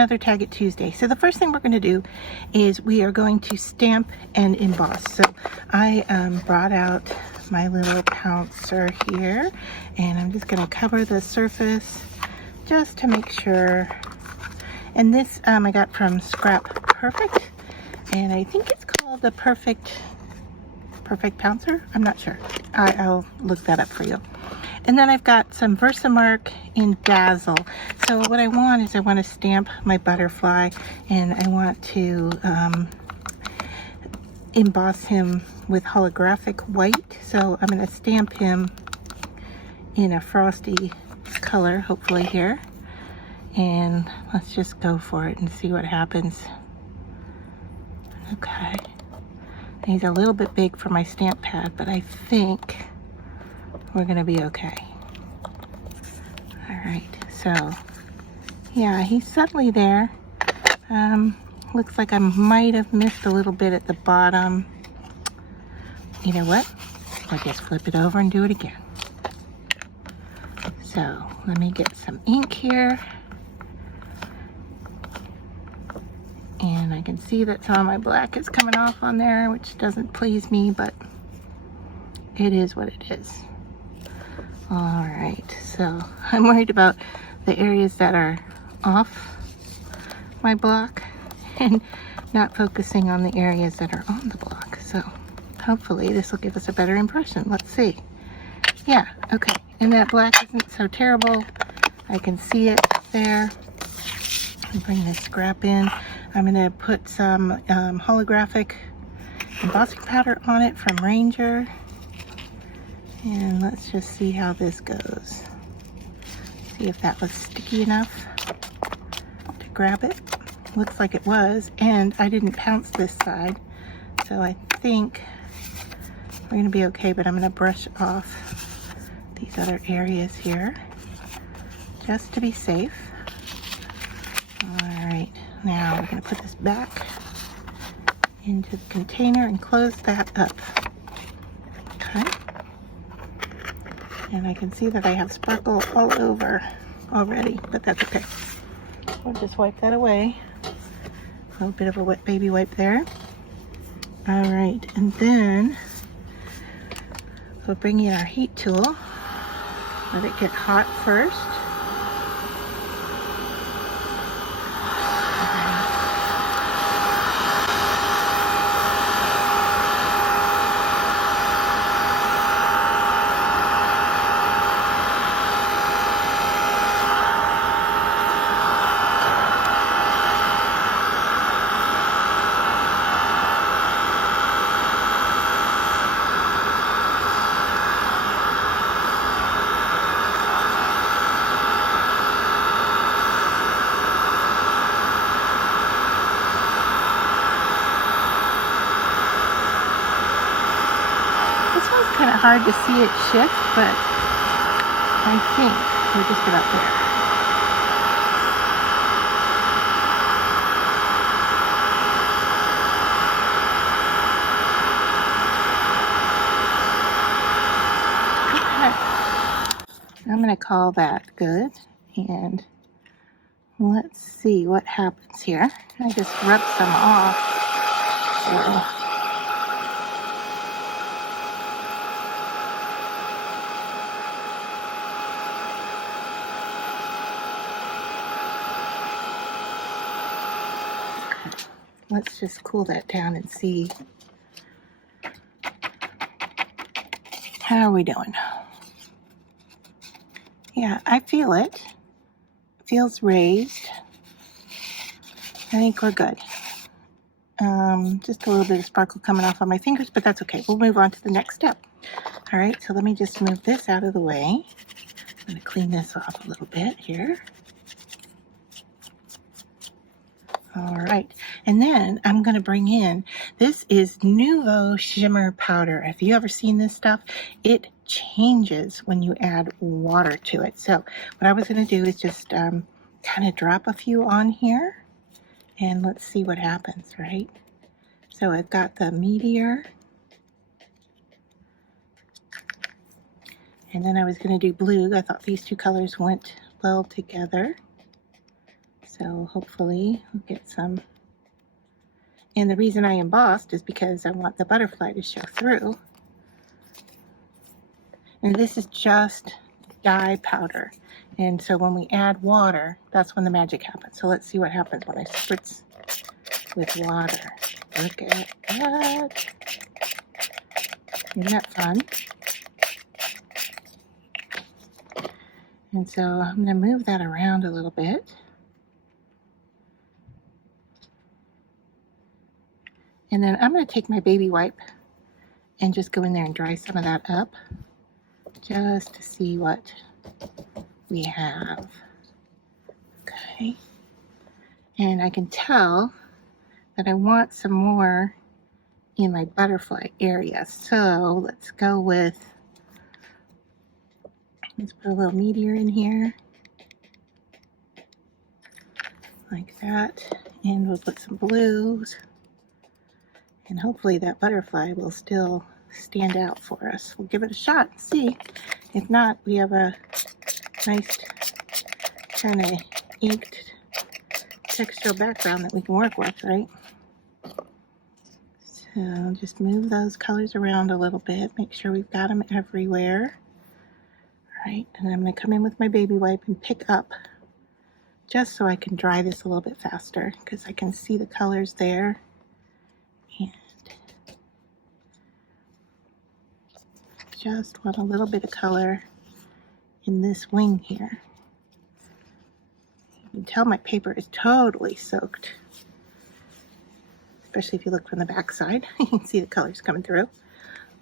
another Tag It Tuesday. So the first thing we're going to do is we are going to stamp and emboss. So I brought out my little pouncer here, and I'm just going to cover the surface just to make sure. And this I got from Scrap Perfect, and I think it's called the Perfect Pouncer. I'm not sure. I'll look that up for you. And then I've got some Versamark in Dazzle. So what I want is I want to stamp my butterfly, and I want to emboss him with holographic white. So I'm going to stamp him in a frosty color, hopefully here. And let's just go for it and see what happens. Okay. He's a little bit big for my stamp pad, but I think we're gonna be okay. All right, so yeah, he's subtly there. Looks like I might have missed a little bit at the bottom. You know what? I'll just flip it over and do it again. So let me get some ink here. And I can see that some of my black is coming off on there, which doesn't please me, but it is what it is. All right, so I'm worried about the areas that are off my block and not focusing on the areas that are on the block. So hopefully this will give us a better impression. Let's see. Yeah, okay, and that black isn't so terrible. I can see it there. Bring this scrap in. I'm going to put some holographic embossing powder on it from Ranger. And let's just see how this goes. See if that was sticky enough to grab it. Looks like it was, and I didn't pounce this side. So I think we're going to be okay, but I'm going to brush off these other areas here just to be safe. Alright, now we're going to put this back into the container and close that up. Okay. And I can see that I have sparkle all over already, but that's okay. We'll just wipe that away. A little bit of a wet baby wipe there. Alright, and then we'll bring in our heat tool. Let it get hot first. Kind of hard to see it shift, but I think we're just about there. Okay, I'm going to call that good, and let's see what happens here. I just rubbed some off. So let's just cool that down and see. How are we doing? Yeah, I feel it. It feels raised. I think we're good. Just a little bit of sparkle coming off on my fingers, but that's okay. We'll move on to the next step. All right, so let me just move this out of the way. I'm going to clean this off a little bit here. All right, and then I'm going to bring in, this is Nouveau Shimmer Powder. Have you ever seen this stuff? It changes when you add water to it. So what I was going to do is just kind of drop a few on here, and let's see what happens, right? So I've got the Meteor, and then I was going to do blue. I thought these two colors went well together. So hopefully we'll get some. And the reason I embossed is because I want the butterfly to show through. And this is just dye powder. And so when we add water, that's when the magic happens. So let's see what happens when I spritz with water. Look at that. Isn't that fun? And so I'm going to move that around a little bit. And then I'm going to take my baby wipe and just go in there and dry some of that up, just to see what we have. Okay. And I can tell that I want some more in my butterfly area. So let's go with, let's put a little meteor in here. Like that. And we'll put some blues. And hopefully that butterfly will still stand out for us. We'll give it a shot and see. If not, we have a nice kind of inked textural background that we can work with, right? So just move those colors around a little bit. Make sure we've got them everywhere. All right, and I'm going to come in with my baby wipe and pick up just so I can dry this a little bit faster because I can see the colors there. And just want a little bit of color in this wing here. You can tell my paper is totally soaked, especially if you look from the back side. You can see the colors coming through.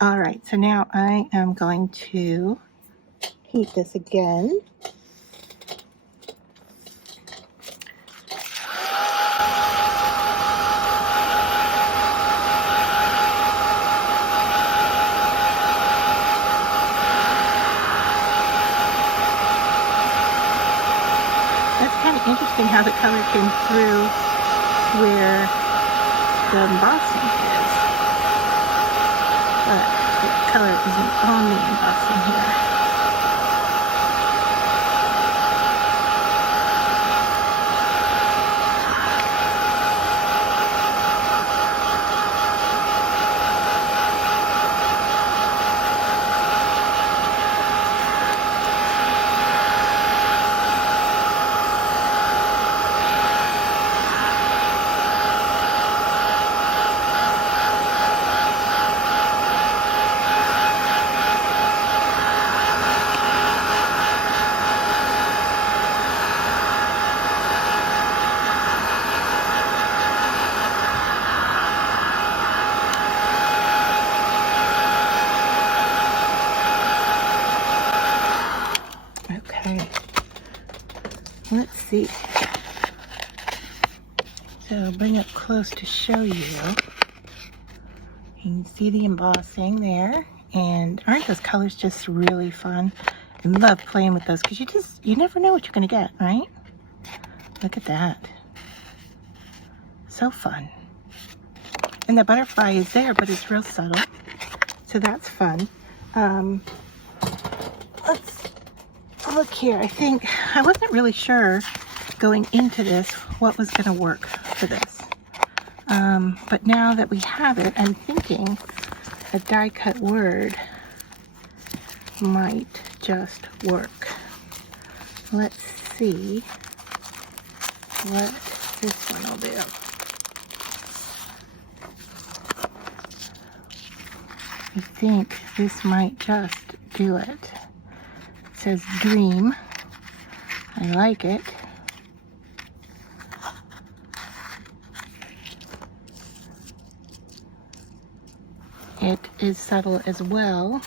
All right, so now I am going to heat this again. Interesting how the color came through where the embossing is, but the color isn't on the embossing here. Let's see. So I'll bring it close to show you. You can see the embossing there. And aren't those colors just really fun? I love playing with those because you never know what you're going to get, right? Look at that. So fun. And the butterfly is there, but it's real subtle. So that's fun. Let's look here. I think I wasn't really sure going into this what was going to work for this. But now that we have it, I'm thinking a die cut word might just work. Let's see what this one will do. I think this might just do it. It says dream. I like it. It is subtle as well.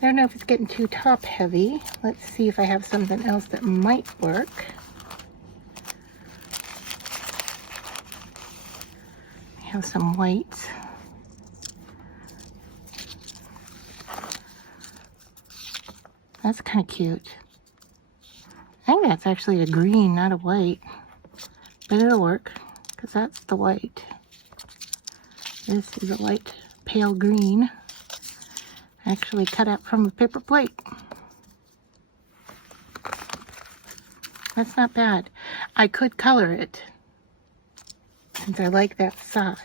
I don't know if it's getting too top heavy. Let's see if I have something else that might work. I have some whites. That's kind of cute. I think that's actually a green, not a white. But it'll work, because that's the white. This is a light pale green. Actually cut out from a paper plate. That's not bad. I could color it since I like that size.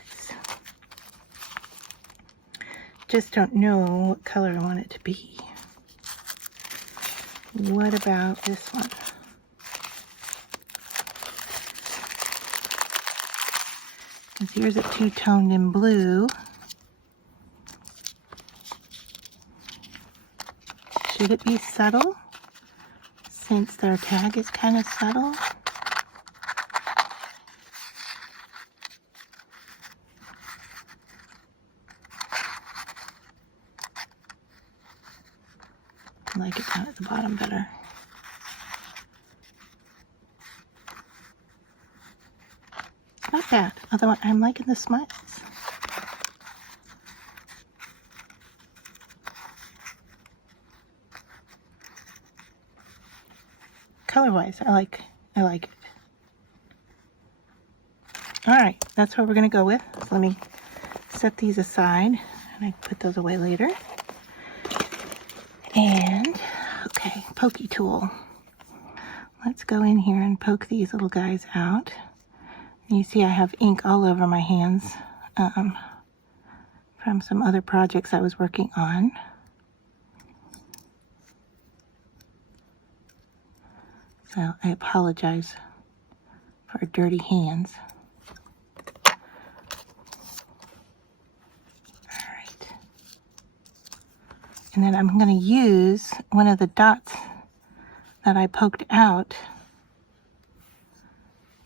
Just don't know what color I want it to be. What about this one? Because here's it two-toned in blue. Should it be subtle, since their tag is kind of subtle? I like it down at the bottom better. Not bad, although I'm liking the smiles. Color-wise, I like it. All right, that's what we're gonna go with. So let me set these aside, and I put those away later. And okay, pokey tool. Let's go in here and poke these little guys out. You see I have ink all over my hands from some other projects I was working on. So I apologize for dirty hands. All right. And then I'm going to use one of the dots that I poked out.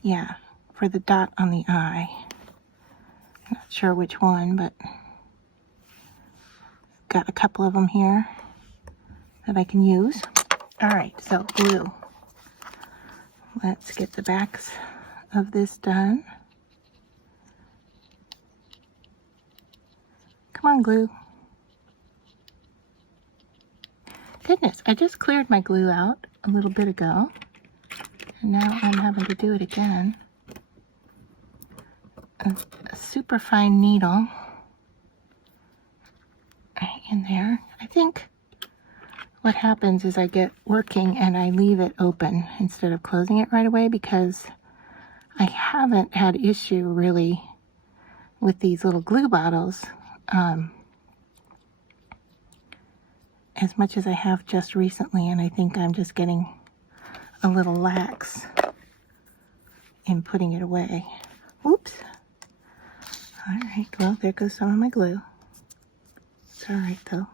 Yeah, for the dot on the eye. I'm not sure which one, but got a couple of them here that I can use. All right, so glue. Let's get the backs of this done. Come on, glue. Goodness, I just cleared my glue out a little bit ago, and now I'm having to do it again. A super fine needle right in there. I think what happens is I get working and I leave it open instead of closing it right away, because I haven't had issue really with these little glue bottles as much as I have just recently, and I think I'm just getting a little lax in putting it away. Oops. All right, well, there goes some of my glue. It's all right though.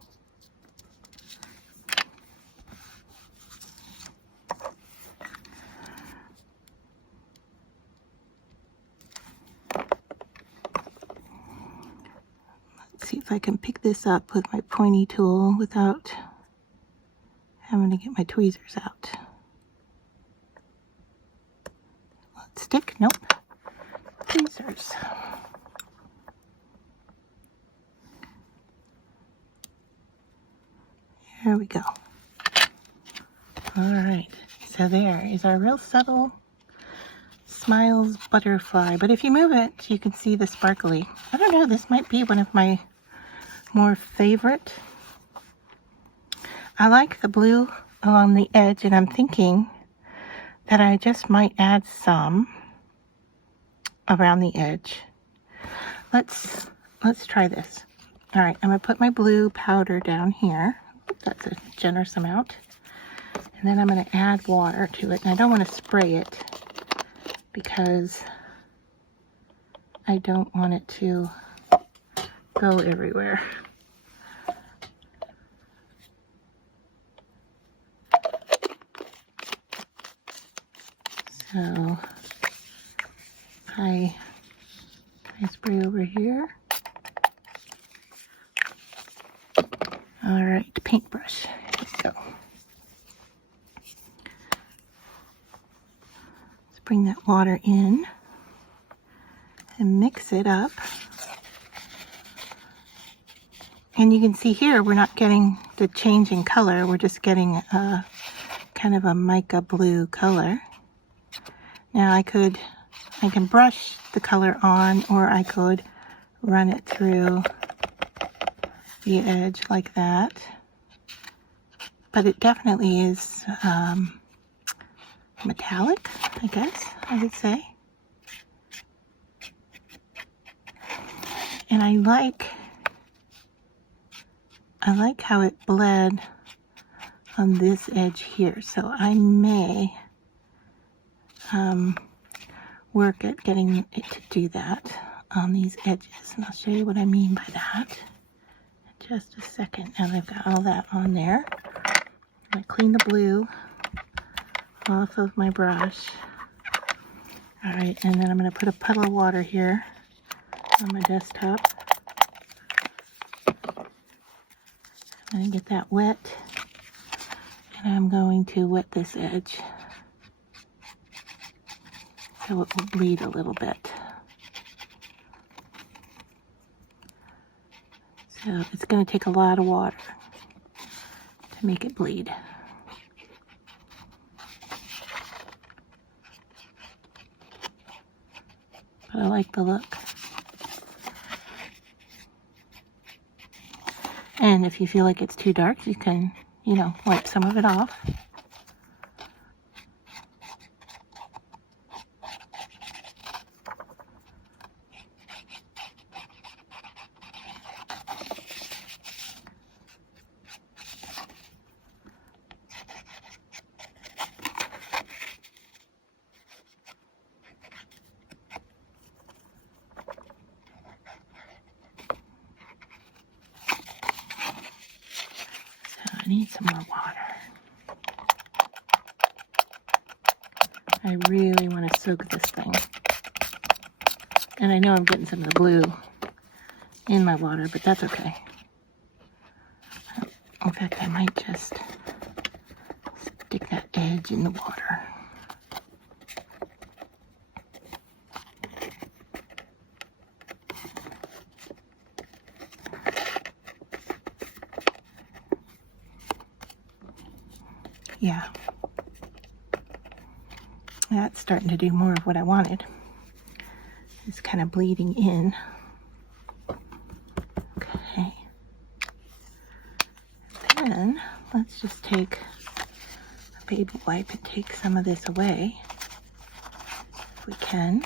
See if I can pick this up with my pointy tool without having to get my tweezers out. Will it stick? Nope. Tweezers. There we go. All right, so there is our real subtle Smiles butterfly. But if you move it, you can see the sparkly. I don't know, this might be one of my more favorite. I like the blue along the edge, and I'm thinking that I just might add some around the edge. Let's try this. All right, I'm gonna put my blue powder down here. That's a generous amount. And then I'm gonna add water to it. And I don't want to spray it because I don't want it to go everywhere. So I spray over here. All right, paintbrush. Here we go. Let's bring that water in and mix it up. And you can see here we're not getting the change in color. We're just getting a kind of a mica blue color. Now I can brush the color on, or I could run it through the edge like that. But it definitely is metallic, I guess I would say. And I like how it bled on this edge here. So I may work at getting it to do that on these edges. And I'll show you what I mean by that in just a second. Now I've got all that on there. I clean the blue off of my brush. All right, and then I'm going to put a puddle of water here on my desktop. I'm going to get that wet, and I'm going to wet this edge so it will bleed a little bit. So it's going to take a lot of water to make it bleed. But I like the look. And if you feel like it's too dark, you can, wipe some of it off. I need some more water. I really want to soak this thing. And I know I'm getting some of the blue in my water, but that's okay. In fact, I might just stick that edge in the water. Yeah, that's starting to do more of what I wanted. It's kind of bleeding in. Okay. Then let's just take a baby wipe and take some of this away, if we can.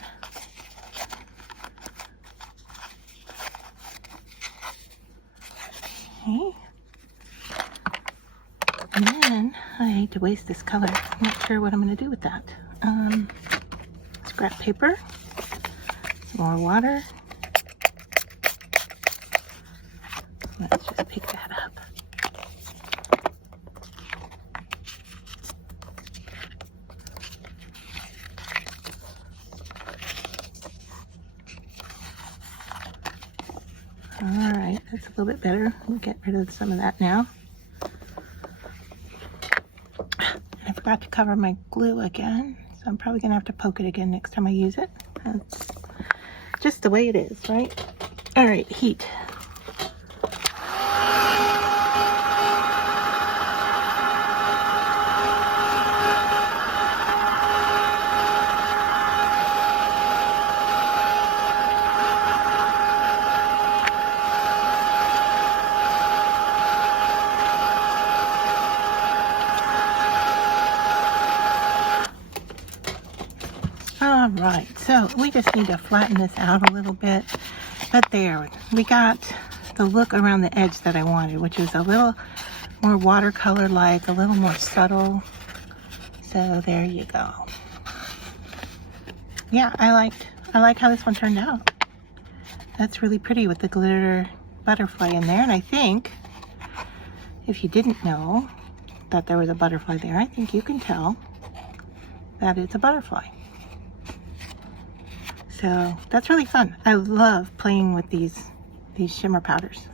Okay. And then, I hate to waste this color. I'm not sure what I'm going to do with that. Scrap paper, some more water. Let's just pick that up. All right, that's a little bit better. We'll get rid of some of that now. I forgot to cover my glue again, so I'm probably going to have to poke it again next time I use it. That's just the way it is, right? All right, heat. All right, so we just need to flatten this out a little bit, but there, we got the look around the edge that I wanted, which was a little more watercolor-like, a little more subtle. So there you go. Yeah, I like how this one turned out. That's really pretty with the glitter butterfly in there, and I think if you didn't know that there was a butterfly there, I think you can tell that it's a butterfly. So that's really fun. I love playing with these shimmer powders.